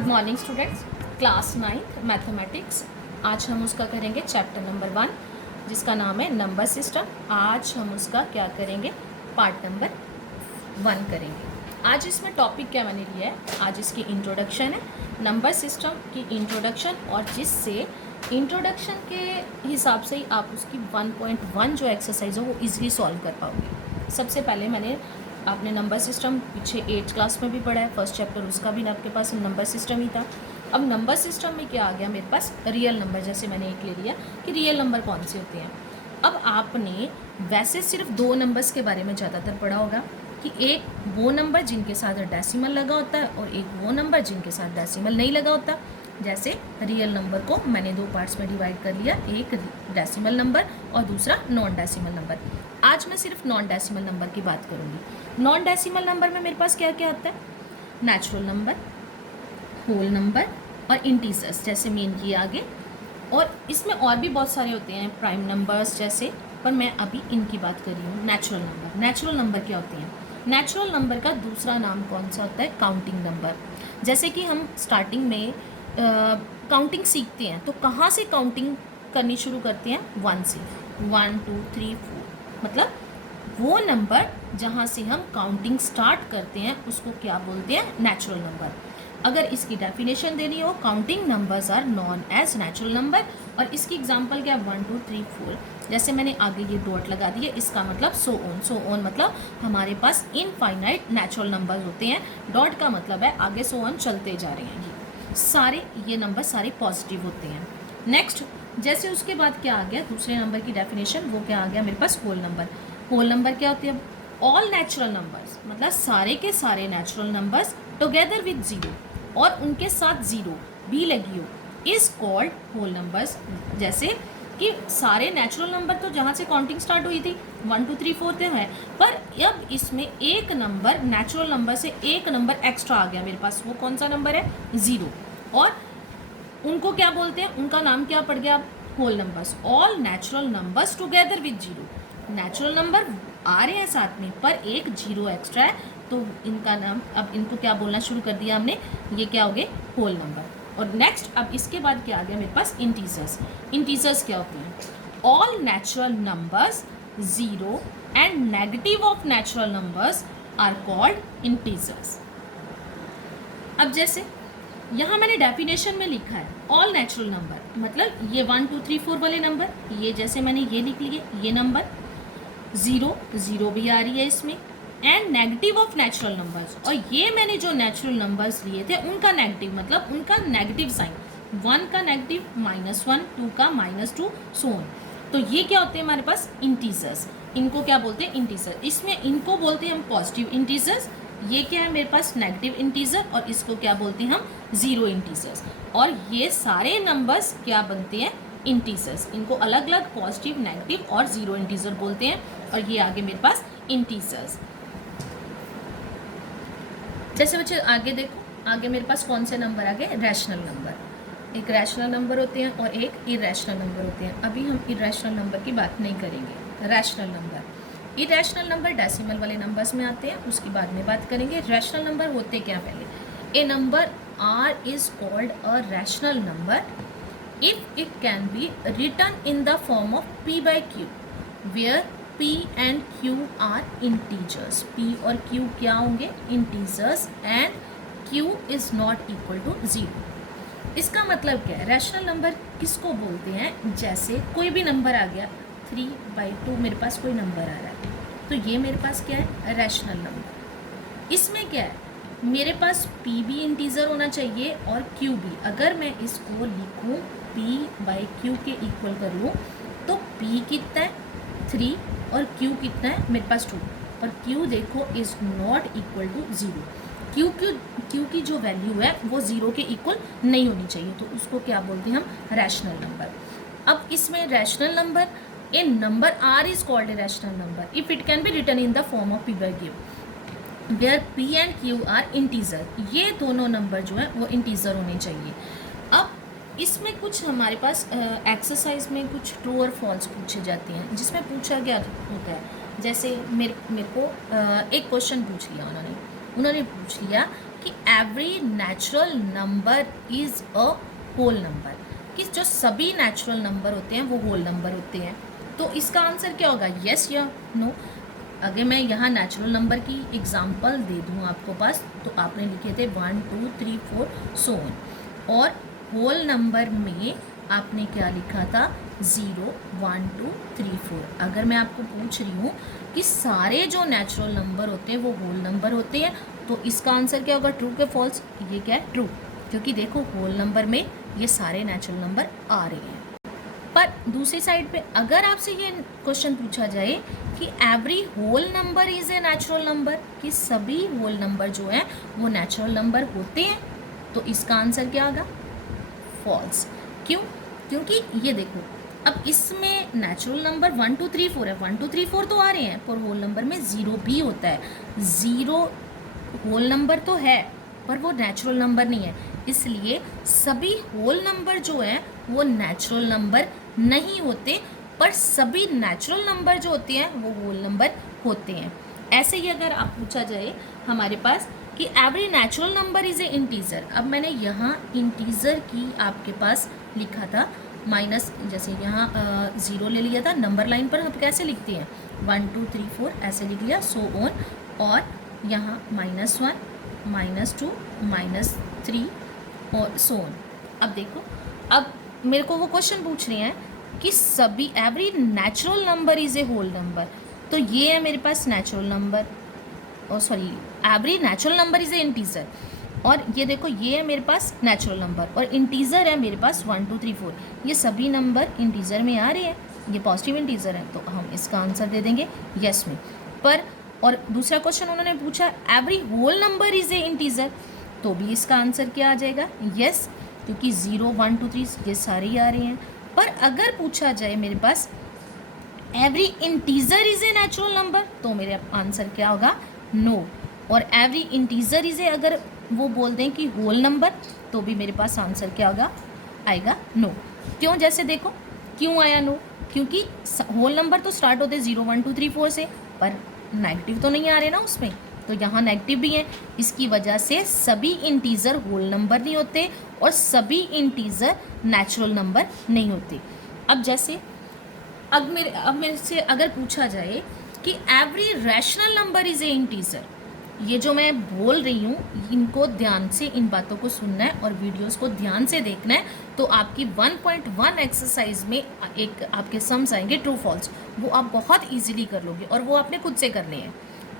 Good morning students, class 9th mathematics. आज हम उसका करेंगे चैप्टर नंबर 1 जिसका नाम है नंबर सिस्टम। आज हम उसका क्या करेंगे, पार्ट नंबर 1 करेंगे। आज इसमें टॉपिक क्या मैंने लिया है, आज इसकी इंट्रोडक्शन है, नंबर सिस्टम की इंट्रोडक्शन, और जिससे इंट्रोडक्शन के हिसाब से ही आप उसकी 1.1 जो एक्सरसाइज हो वो ईजिली सॉल्व कर पाओगे। सबसे पहले मैंने आपने नंबर सिस्टम पीछे 8th क्लास में भी पढ़ा है, फर्स्ट चैप्टर उसका भी आपके पास नंबर सिस्टम ही था। अब नंबर सिस्टम में क्या आ गया मेरे पास, रियल नंबर। जैसे मैंने एक ले लिया कि रियल नंबर कौन से होते हैं। अब आपने वैसे सिर्फ 2 नंबर्स के बारे में ज़्यादातर पढ़ा होगा कि एक वो नंबर जिनके साथ डेसिमल लगा होता है और एक वो नंबर जिनके साथ डेसिमल नहीं लगा होता। जैसे रियल नंबर को मैंने 2 पार्ट्स में डिवाइड कर लिया, एक डेसिमल नंबर और दूसरा नॉन डेसिमल नंबर। आज मैं सिर्फ नॉन डेसिमल नंबर की बात करूँगी। नॉन डेसिमल नंबर में मेरे पास क्या क्या आता है, नेचुरल नंबर, होल नंबर और इंटीजर्स, जैसे मेन किए आगे। और इसमें और भी बहुत सारे होते हैं, प्राइम नंबर्स जैसे, पर मैं अभी इनकी बात कर रही हूँ। नेचुरल नंबर, नेचुरल नंबर क्या होते हैं, नेचुरल नंबर का दूसरा नाम कौन सा होता है, काउंटिंग नंबर। जैसे कि हम स्टार्टिंग में काउंटिंग सीखते हैं तो कहाँ से काउंटिंग करनी शुरू करते हैं, 1 से। 1 2 3 4, मतलब वो नंबर जहाँ से हम काउंटिंग स्टार्ट करते हैं उसको क्या बोलते हैं, नेचुरल नंबर। अगर इसकी डेफिनेशन देनी हो, counting numbers are known as natural number. और इसकी एग्जांपल क्या है, 1 2 3 4। जैसे मैंने आगे ये डॉट लगा दिया, इसका मतलब सो ऑन। सो ऑन मतलब हमारे पास इनफाइनाइट नेचुरल नंबर्स होते हैं। डॉट का मतलब है आगे सो ऑन चलते जा रहे हैं। सारे ये नंबर सारे पॉजिटिव होते हैं। नेक्स्ट, जैसे उसके बाद क्या आ गया, दूसरे नंबर की डेफिनेशन, वो क्या आ गया मेरे पास, होल नंबर। होल नंबर क्या होते हैं, ऑल नेचुरल नंबर्स, मतलब सारे के सारे natural numbers together with zero, और उनके साथ जीरो भी लगी हो, इज कॉल्ड होल नंबर्स। जैसे कि सारे नेचुरल नंबर तो जहाँ से काउंटिंग स्टार्ट हुई थी 1 2 3 4 है, पर अब इसमें एक नंबर नेचुरल नंबर से एक नंबर एक्स्ट्रा आ गया मेरे पास। वो कौन सा नंबर है, ज़ीरो। और उनको क्या बोलते हैं, उनका नाम क्या पड़ गया, whole numbers. All natural numbers together with zero, natural number आ रहे हैं साथ में पर एक जीरो एक्स्ट्रा है, तो इनका नाम, अब इनको क्या बोलना शुरू कर दिया हमने, ये क्या हो गए, होल नंबर। और नेक्स्ट, अब इसके बाद क्या आ गया मेरे पास, इंटीजर्स। इंटीजर्स क्या होते हैं, all natural numbers zero and negative of natural numbers are called integers. अब जैसे यहाँ मैंने डेफिनेशन में लिखा है ऑल नेचुरल नंबर, मतलब ये 1 2 3 4 वाले नंबर, ये जैसे मैंने ये लिख लिए, ये नंबर ज़ीरो, ज़ीरो भी आ रही है इसमें, and negative of natural numbers. और ये मैंने जो नेचुरल नंबर्स लिए थे उनका नेगेटिव, मतलब उनका नेगेटिव साइन, 1 का नेगेटिव -1, 2 का -2, सो ऑन। तो ये क्या होते हैं हमारे पास, इंटीजर्स। इनको क्या बोलते हैं, इंटीजर। इसमें इनको बोलते हैं हम पॉजिटिव इंटीजर्स। ये क्या है मेरे पास, नेगेटिव इंटीजर, और इसको क्या बोलते हैं हम, ज़ीरो इंटीजर्स। और ये सारे नंबर्स क्या बनते हैं, इंटीजर्स। इनको अलग अलग पॉजिटिव, नेगेटिव और ज़ीरो इंटीजर बोलते हैं। और ये आगे मेरे पास इंटीजर्स। जैसे बच्चे आगे देखो, आगे मेरे पास कौन से नंबर आ गए, रैशनल नंबर। एक रैशनल नंबर होते हैं और एक इरेशनल नंबर होते हैं। अभी हम इरेशनल नंबर की बात नहीं करेंगे, rational number. Irrational number decimal वाले नंबर्स में आते हैं, उसकी बाद में बात करेंगे। रैशनल नंबर होते क्या, पहले, a number R is called a rational number if it can be written in the form of p by q, where p and q are integers। p और q क्या होंगे, integers, and q is not equal to 0। इसका मतलब क्या है, rational number किसको बोलते हैं, जैसे कोई भी नंबर आ गया, 3/2 मेरे पास कोई नंबर आ रहा है, तो ये मेरे पास क्या है, रैशनल नंबर। इसमें क्या है, मेरे पास p भी इंटीजर होना चाहिए और q भी। अगर मैं इसको लिखूँ p/q के इक्वल कर लूँ तो p कितना है, 3, और q कितना है मेरे पास 2, और q देखो is not equal to 0। q की जो वैल्यू है वो 0 के इक्वल नहीं होनी चाहिए, तो उसको क्या बोलते हैं हम, रैशनल नंबर। अब इसमें rational number, a number r is called a rational number if it can be written in the form of p/q, where p and q are integer. ये दोनों नंबर जो है वो इंटीजर होने चाहिए। अब इसमें कुछ हमारे पास एक्सरसाइज में कुछ ट्रू और फॉल्स पूछे जाते हैं, जिसमें पूछा गया होता है, जैसे मेरे को एक क्वेश्चन पूछ लिया उन्होंने पूछ लिया कि every natural number is a whole number, कि जो सभी नेचुरल नंबर होते हैं वो होल नंबर होते हैं। तो इसका आंसर क्या होगा, यस या नो। अगर मैं यहाँ नेचुरल नंबर की एग्जांपल दे दूँ आपको पास, तो आपने लिखे थे 1 2 3 4 सो ऑन, और होल नंबर में आपने क्या लिखा था 0 1 2 3 4। अगर मैं आपको पूछ रही हूँ कि सारे जो नेचुरल नंबर होते हैं वो होल नंबर होते हैं, तो इसका आंसर क्या होगा, ट्रू के फॉल्स। ये क्या है, ट्रू, क्योंकि देखो होल नंबर में ये सारे नेचुरल नंबर आ रहे हैं। पर दूसरी साइड पे अगर आपसे ये क्वेश्चन पूछा जाए कि every whole number is a natural number, कि सभी होल नंबर जो हैं वो नेचुरल नंबर होते हैं, तो इसका आंसर क्या होगा, फॉल्स। क्यों, क्योंकि ये देखो अब इसमें नेचुरल नंबर 1 2 3 4 है, 1 2 3 4 तो आ रहे हैं, पर होल नंबर में 0 भी होता है। 0 होल नंबर तो है पर वो नेचुरल नंबर नहीं है, इसलिए सभी होल नंबर जो हैं वो नेचुरल नंबर नहीं होते, पर सभी नेचुरल नंबर जो होते हैं वो होल नंबर होते हैं। ऐसे ही अगर आप पूछा जाए हमारे पास कि every natural number is a integer, अब मैंने यहाँ इंटीजर की आपके पास लिखा था माइनस, जैसे यहाँ 0 ले लिया था, नंबर लाइन पर हम कैसे लिखते हैं 1 2 3 4 ऐसे लिख लिया, सो ऑन, और यहाँ -1 -2 -3 और सो ऑन। अब देखो, अब मेरे को वो क्वेश्चन पूछ रहे हैं कि सभी every natural number is a whole number, तो ये है मेरे पास नेचुरल नंबर, और sorry every natural number is a integer, और ये देखो ये है मेरे पास नेचुरल नंबर, और इंटीजर है मेरे पास 1 2 3 4, ये सभी नंबर इंटीजर में आ रहे हैं, ये पॉजिटिव इंटीजर है, तो हम इसका आंसर दे देंगे यस में। पर और दूसरा क्वेश्चन उन्होंने पूछा every whole number is a integer, तो भी इसका आंसर क्या आ जाएगा, यस, क्योंकि 0 1 2 3 ये सारे ही आ रहे हैं। पर अगर पूछा जाए मेरे पास every integer is a natural number, तो मेरे आंसर क्या होगा, नो। और एवरी इंटीजर इज ए अगर वो बोल दें कि होल नंबर, तो भी मेरे पास आंसर क्या होगा, आएगा नो। क्यों, जैसे देखो क्यों आया नो, क्योंकि होल नंबर तो स्टार्ट होते 0 1 2 3 4 से, पर नेगेटिव तो नहीं आ रहे ना उसमें, तो यहाँ नेगेटिव भी है, इसकी वजह से सभी इंटीजर होल नंबर नहीं होते और सभी इंटीजर नेचुरल नंबर नहीं होते। अब जैसे अब मेरे से अगर पूछा जाए कि every rational number is a integer, ये जो मैं बोल रही हूँ इनको ध्यान से, इन बातों को सुनना है और वीडियोस को ध्यान से देखना है, तो आपकी 1.1 एक्सरसाइज में एक आपके सम्स आएंगे ट्रू फॉल्स, वो आप बहुत इजीली कर लोगे और वो आपने खुद से करने हैं।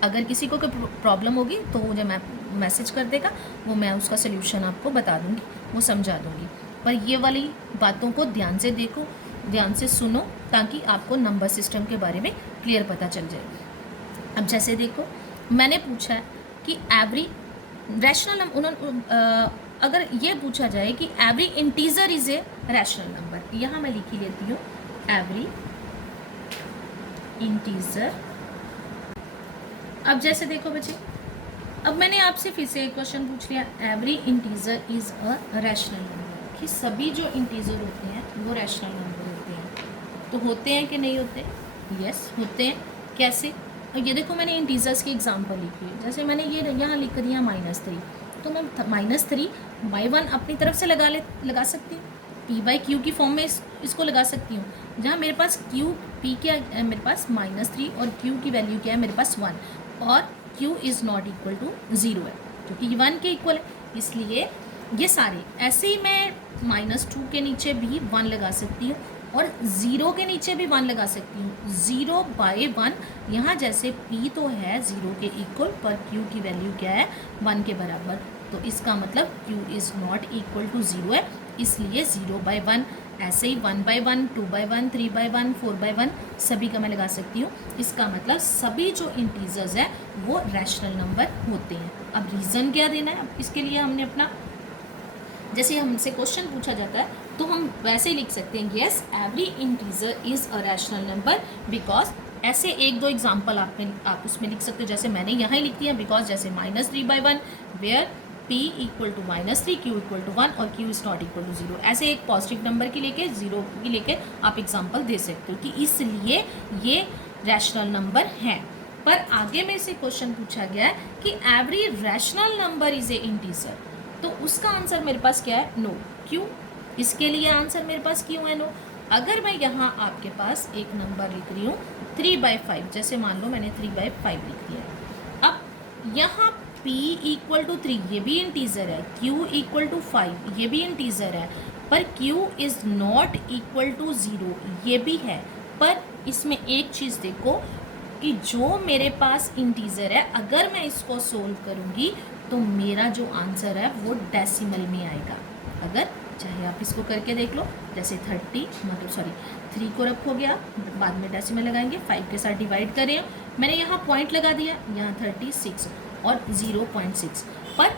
अगर किसी को कोई प्रॉब्लम होगी तो मुझे मैसेज कर देगा, वो मैं उसका सोल्यूशन आपको बता दूँगी, वो समझा दूँगी। पर ये वाली बातों को ध्यान से देखो, ध्यान से सुनो, ताकि आपको नंबर सिस्टम के बारे में क्लियर पता चल जाए। अब जैसे देखो मैंने पूछा है कि एवरी रैशनल नंबर, अगर ये पूछा जाए कि every integer is A rational number, यहाँ मैं लिखी लेती हूँ एवरी इंटीजर। अब जैसे देखो बच्चे, अब मैंने आपसे फिर से एक क्वेश्चन पूछ लिया, every integer is a rational number, कि सभी जो इंटीजर होते हैं वो रैशनल नंबर होते हैं, तो होते हैं कि नहीं होते, यस होते हैं। कैसे, ये देखो मैंने इंटीजर्स की एग्जांपल लिखी है, जैसे मैंने ये यहाँ लिख दिया -3, तो मैं -3 बाई 1 अपनी तरफ से लगा सकती हूँ, p बाई क्यू की फॉर्म में इसको लगा सकती हूँ, जहाँ मेरे पास q p क्या है, मेरे पास -3 और q की वैल्यू क्या है मेरे पास 1, और q is not equal to 0 है, क्योंकि 1 के इक्वल है, इसलिए ये सारे ऐसे ही मैं -2 के नीचे भी 1 लगा सकती हूँ और 0 के नीचे भी 1 लगा सकती हूँ। 0 बाई 1, यहाँ जैसे p तो है 0 के इक्वल, पर q की वैल्यू क्या है 1 के बराबर, तो इसका मतलब q is not equal to 0 है, इसलिए 0 बाई 1, ऐसे ही 1 बाई 1 2 बाई 1 3 बाई 1 4 बाई 1 सभी का मैं लगा सकती हूँ। इसका मतलब सभी जो इंटीजर्स हैं वो रैशनल नंबर होते हैं। अब रीज़न क्या देना है, अब इसके लिए हमने अपना, जैसे हमसे क्वेश्चन पूछा जाता है तो हम वैसे ही लिख सकते हैं, yes every integer is a rational number because, ऐसे एक दो एग्जाम्पल आप उसमें लिख सकते हो, जैसे मैंने यहाँ ही लिख दिया, बिकॉज जैसे -3 by 1 where p equal to -3 q equal to 1 और q is not equal to 0, ऐसे एक पॉजिटिव नंबर की लेके 0 की लेके आप एग्जाम्पल दे सकते हो कि इसलिए ये रैशनल नंबर हैं। पर आगे में से क्वेश्चन पूछा गया है कि every rational number is a integer, तो उसका आंसर मेरे पास क्या है? नो। क्यों? इसके लिए आंसर मेरे पास क्यों है नो? अगर मैं यहाँ आपके पास एक नंबर लिख रही हूँ 3/5, जैसे मान लो मैंने 3/5 लिख दिया। अब यहाँ p इक्वल टू 3 ये भी इंटीजर है, q इक्वल टू 5 ये भी इंटीजर है, पर q is not equal to 0 ये भी है। पर इसमें एक चीज़ देखो कि जो मेरे पास इंटीजर है, अगर मैं इसको सोल्व करूँगी तो मेरा जो आंसर है वो डेसिमल में आएगा। अगर चाहे आप इसको करके देख लो, जैसे 3 को रखोगे आप, बाद में डेसिमल लगाएंगे, 5 के साथ डिवाइड कर रहे हो, मैंने यहाँ पॉइंट लगा दिया, यहाँ 36 और 0.6। पर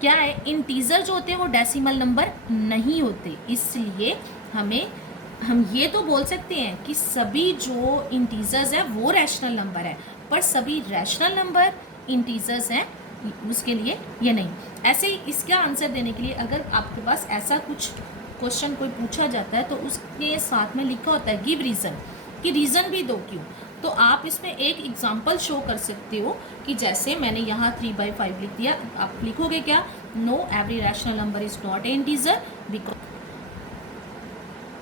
क्या है, इंटीजर जो होते हैं वो डेसिमल नंबर नहीं होते, इसलिए हम ये तो बोल सकते हैं कि सभी जो इंटीजर्स हैं वो रैशनल नंबर है, पर सभी रैशनल नंबर इंटीजर्स हैं उसके लिए ये नहीं। ऐसे ही इसका आंसर देने के लिए अगर आपके पास ऐसा कुछ क्वेश्चन कोई पूछा जाता है तो उसके साथ में लिखा होता है गिव रीज़न, कि रीज़न भी दो क्यों। तो आप इसमें एक एग्जांपल शो कर सकते हो कि जैसे मैंने यहाँ 3/5 लिख दिया, आप लिखोगे क्या? Know every rational number is not a integer because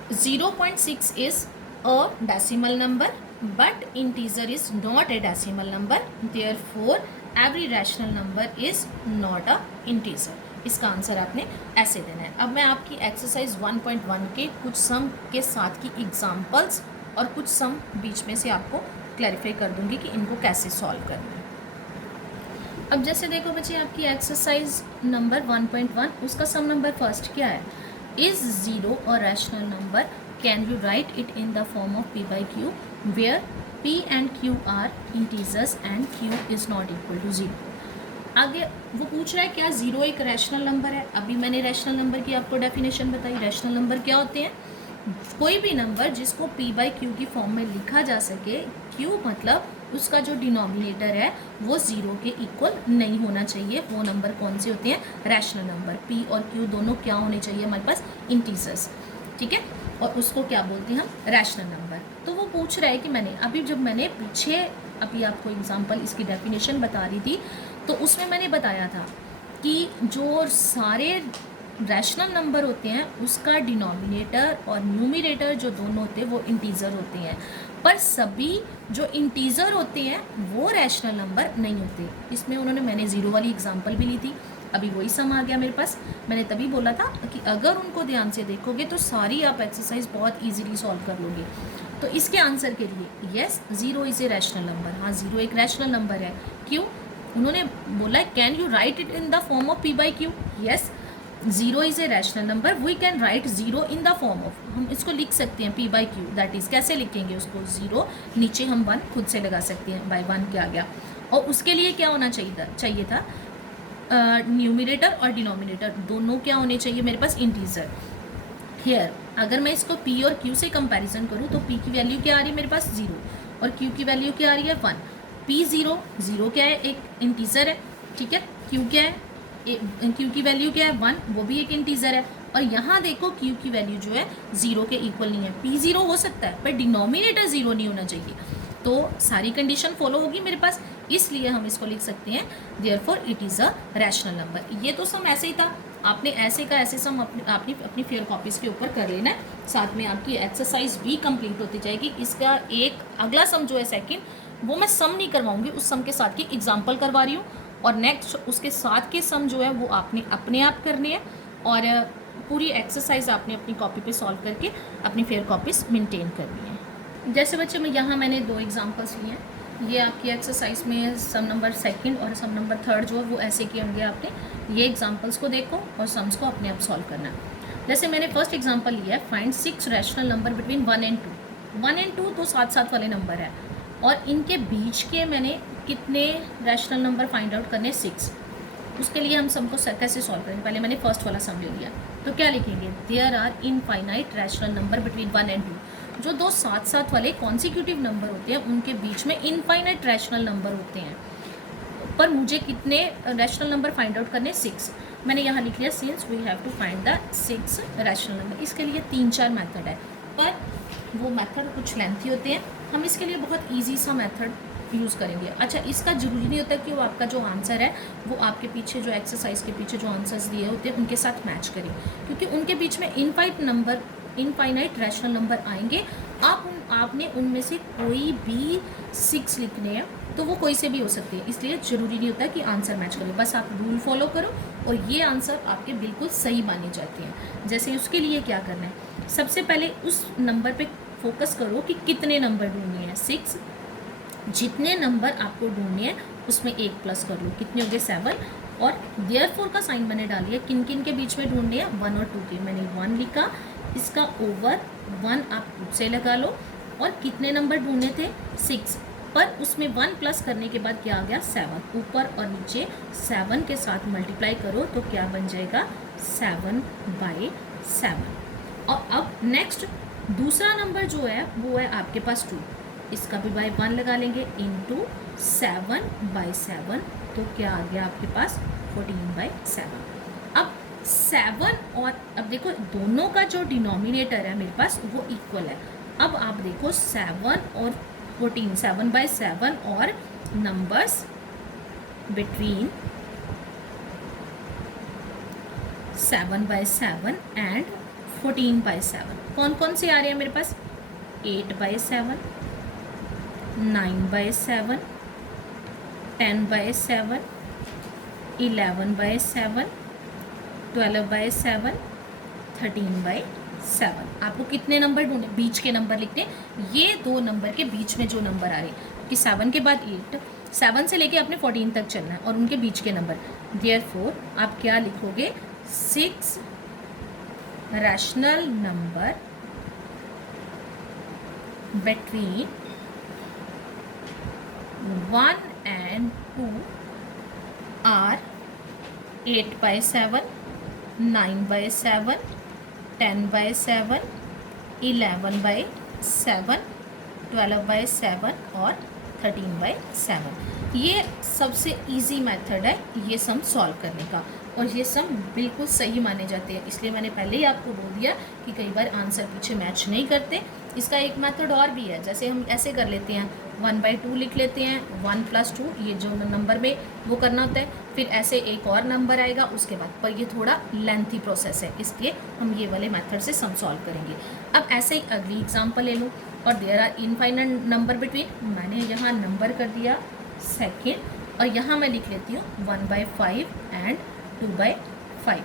0.6 is a decimal number but integer is not a decimal number, therefore every rational number is not a integer। इसका आंसर आपने ऐसे देना है। अब मैं आपकी एक्सरसाइज 1.1 के कुछ सम के साथ की एग्जांपल्स और कुछ सम बीच में से आपको क्लैरिफाई कर दूंगी कि इनको कैसे सॉल्व करना है। अब जैसे देखो बच्चे, आपकी एक्सरसाइज नंबर 1.1 उसका सम नंबर फर्स्ट क्या है? Is 0 a rational number? Can you write it in the form of p/q where p and q are integers and q is not equal to 0? आगे वो पूछ रहा है क्या 0 एक रैशनल नंबर है? अभी मैंने रैशनल नंबर की आपको डेफिनेशन बताई। रैशनल नंबर क्या होते हैं? कोई भी नंबर जिसको p/q की फॉर्म में लिखा जा सके, q मतलब उसका जो डिनोमिनेटर है वो 0 के इक्वल नहीं होना चाहिए। वो नंबर कौन से होते हैं? Rational number. p और q दोनों क्या होने चाहिए हमारे पास? इंटीजर्स, ठीक है। और उसको क्या बोलते हैं हम? Rational number. तो वो पूछ रहा है कि जब मैंने पीछे अभी आपको एग्जांपल इसकी डेफिनेशन बता रही थी तो उसमें मैंने बताया था कि जो सारे रैशनल नंबर होते हैं उसका डिनोमिनेटर और न्यूमरेटर जो दोनों होते हैं वो इंटीजर होते हैं, पर सभी जो इंटीजर होते हैं वो रैशनल नंबर नहीं होते। इसमें मैंने 0 वाली एग्जांपल भी ली थी, अभी वही सम आ गया मेरे पास। मैंने तभी बोला था कि अगर उनको ध्यान से देखोगे तो सारी आप एक्सरसाइज बहुत ईजीली सॉल्व कर लोगे। तो इसके आंसर के लिए yes 0 is a rational number. हाँ 0 एक रैशनल नंबर है। क्यों? उन्होंने बोला can you write it in the form of p/q? Yes 0 is a rational number, we can write 0 in the form of, हम इसको लिख सकते हैं p/q। दैट इज़ कैसे लिखेंगे उसको? 0 नीचे हम 1 खुद से लगा सकते हैं, बाय 1 क्या आ गया। और उसके लिए क्या होना चाहिए था न्यूमरेटर और डिनोमिनेटर दोनों क्या होने चाहिए मेरे पास? इंटीजर। हियर अगर मैं इसको p और q से कंपैरिजन करूँ तो p की वैल्यू क्या आ रही है मेरे पास? 0 और q की वैल्यू क्या आ रही है? 1। p 0 क्या है? एक इंटीजर है, ठीक है। q क्या है? q की वैल्यू क्या है? 1, वो भी एक इंटीजर है। और यहाँ देखो q की वैल्यू जो है 0 के इक्वल नहीं है। p 0 हो सकता है पर डिनोमिनेटर 0 नहीं होना चाहिए, तो सारी कंडीशन फॉलो होगी मेरे पास, इसलिए हम इसको लिख सकते हैं therefore it is a rational number. ये तो सम ऐसे ही था, आपने ऐसे का ऐसे सम आपने अपनी फेयर कॉपीज़ के ऊपर कर लेना है, साथ में आपकी एक्सरसाइज भी कंप्लीट होती जाएगी। इसका एक अगला सम जो है सेकंड, वो मैं सम नहीं करवाऊंगी, उस सम के साथ की एग्जाम्पल करवा रही हूँ, और नेक्स्ट उसके साथ के सम जो है वो आपने अपने आप करने हैं, और पूरी एक्सरसाइज आपने अपनी कॉपी पे सॉल्व करके अपनी फेयर कॉपीज़ मेंटेन करनी है। जैसे बच्चे मैंने 2 एग्जांपल्स लिए हैं। ये आपकी एक्सरसाइज में सम नंबर सेकंड और सम नंबर थर्ड जो है वो ऐसे किए होंगे आपने। ये एग्जांपल्स को देखो और सम्स को अपने आप सॉल्व करना है। जैसे मैंने फर्स्ट एग्जांपल लिया है, find 6 rational number between 1 and 2। 1 and 2 तो साथ वाले नंबर है, और इनके बीच के मैंने कितने रैशनल नंबर फाइंड आउट करने? 6। उसके लिए हम सम को कैसे सॉल्व करेंगे? पहले मैंने फर्स्ट वाला सम ले लिया, तो क्या लिखेंगे? There are infinite rational number between 1 and 2। जो 2 साथ वाले कॉन्सिक्यूटिव नंबर होते हैं उनके बीच में इनफाइनाइट रैशनल नंबर होते हैं, पर मुझे कितने रैशनल नंबर फाइंड आउट करने? 6। मैंने यहाँ लिख लिया since we have to find the 6 rational number. इसके लिए 3-4 मेथड है, पर वो मेथड कुछ लेंथी होते हैं। हम इसके लिए बहुत ईजी सा मेथड यूज़ करेंगे। अच्छा, इसका ज़रूरी नहीं होता कि वो आपका जो आंसर है वो आपके पीछे जो एक्सरसाइज के पीछे जो आंसर्स दिए होते हैं उनके साथ मैच करें, क्योंकि उनके बीच में इनफाइनाइट रैशनल नंबर आएंगे। आपने उनमें से कोई भी 6 लिखने हैं, तो वो कोई से भी हो सकती है, इसलिए ज़रूरी नहीं होता कि आंसर मैच करे। बस आप रूल फॉलो करो और ये आंसर आपके बिल्कुल सही माने जाते हैं। जैसे उसके लिए क्या करना है, सबसे पहले उस नंबर पे फोकस करो कि कितने नंबर ढूंढने हैं, 6। जितने नंबर आपको ढूंढने हैं उसमें 1 प्लस कर लो, कितने हो गए 7। और देयरफॉर का साइन मैंने डाल लिया, किन किन के बीच में ढूंढने हैं, 1 और 2 के। मैंने 1 लिखा, इसका ओवर 1 आप खुद से लगा लो। और कितने नंबर ढूंढने थे, 6, पर उसमें 1 प्लस करने के बाद क्या आ गया, 7। ऊपर और नीचे 7 के साथ मल्टीप्लाई करो तो क्या बन जाएगा, 7/7। और अब नेक्स्ट दूसरा नंबर जो है वो है आपके पास 2, इसका भी बाय 1 लगा लेंगे, इंटू 7/7, तो क्या आ गया आपके पास 14/7। अब 7 और अब देखो दोनों का जो डिनोमिनेटर है मेरे पास वो इक्वल है। अब आप देखो 7 और 14, 7/7 और नंबर्स बिटवीन 7/7 एंड 14/7 कौन कौन से आ रहे हैं मेरे पास, 8/7, 9/7, 10/7, 11/7, 12/7, 13/7। आपको कितने नंबर ढूंढने, बीच के नंबर लिखते हैं, ये 2 नंबर के बीच में जो नंबर आ रहे हैं कि 7 के बाद 8, 7 से लेके आपने 14 तक चलना है और उनके बीच के नंबर। देयरफॉर आप क्या लिखोगे, 6 rational number between 1 and 2 are 8/7, 9/7, 10/7, 11/7, 12/7 और 13/7। ये सबसे इजी मेथड है ये सम सॉल्व करने का, और ये सम बिल्कुल सही माने जाते हैं। इसलिए मैंने पहले ही आपको बोल दिया कि कई बार आंसर पीछे मैच नहीं करते। इसका एक मेथड और भी है, जैसे हम ऐसे कर लेते हैं, 1/2 लिख लेते हैं, 1 + 2 ये जो नंबर में वो करना होता है, फिर ऐसे एक और नंबर आएगा उसके बाद, पर ये थोड़ा लेंथी प्रोसेस है, इसलिए हम ये वाले मेथड से सम सॉल्व करेंगे। अब ऐसे ही अगली एग्जांपल ले लो, और there are infinite number between, मैंने यहाँ नंबर कर दिया सेकेंड, और यहाँ मैं लिख लेती हूँ 1/5 एंड 2/5।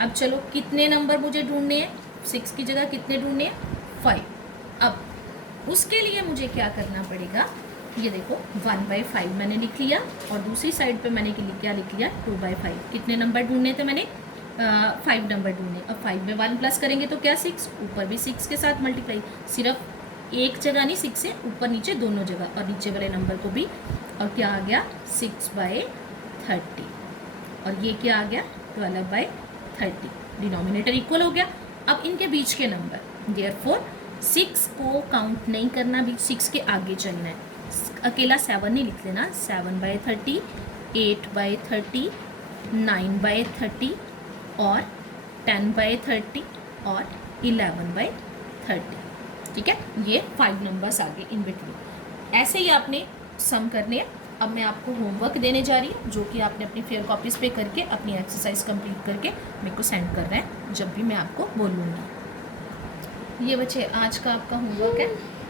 अब चलो कितने नंबर मुझे ढूंढने हैं, 6 की जगह कितने ढूंढने हैं, 5। अब उसके लिए मुझे क्या करना पड़ेगा, ये देखो 1/5 मैंने लिख लिया, और दूसरी साइड पे मैंने क्या लिख लिया, 2/5। कितने नंबर ढूंढने थे मैंने, 5 नंबर ढूंढने। अब 5 में 1 प्लस करेंगे तो क्या 6, ऊपर भी 6 के साथ मल्टीप्लाई, सिर्फ एक जगह नहीं, 6 से ऊपर नीचे दोनों जगह, और नीचे वाले नंबर को भी। और क्या आ गया, 6/30, और ये क्या आ गया, 12/30। डिनोमिनेटर इक्वल हो गया। अब इनके बीच के नंबर, देयरफॉर 6 को काउंट नहीं करना, भी 6 के आगे चलना है, अकेला 7 नहीं लिख लेना, 7/30, 8/30, 9/30 और 10/30 और 11/30। ठीक है, ये 5 नंबर्स आगे इन बिटवीन। ऐसे ही आपने सम करने हैं। अब मैं आपको होमवर्क देने जा रही हूँ, जो कि आपने अपनी फेयर कॉपीज़ पे करके अपनी एक्सरसाइज कंप्लीट करके मेरे को सेंड कर रहे हैं जब भी मैं आपको बोलूँगी। ये बच्चे आज का आपका होमवर्क है,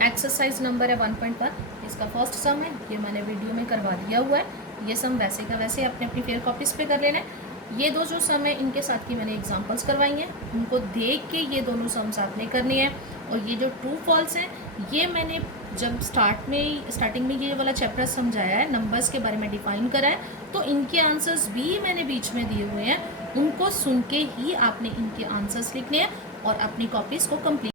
एक्सरसाइज नंबर है 1.1, इसका फर्स्ट सम है, ये मैंने वीडियो में करवा दिया हुआ है। ये सम वैसे का वैसे अपने अपनी फेयर कॉपीज़ पे कर लेना है। ये 2 जो सम है इनके साथ की मैंने एग्जांपल्स करवाई हैं, उनको देख के ये दोनों सम्स आपने करने हैं। और ये जो ट्रू फॉल्स हैं, ये मैंने जब स्टार्टिंग में ये वाला चैप्टर समझाया है, नंबर्स के बारे में डिफाइन करा है, तो इनके आंसर्स भी मैंने बीच में दिए हुए हैं, उनको सुन के ही आपने इनके आंसर्स लिखने हैं और अपनी कॉपीज़ को कंप्लीट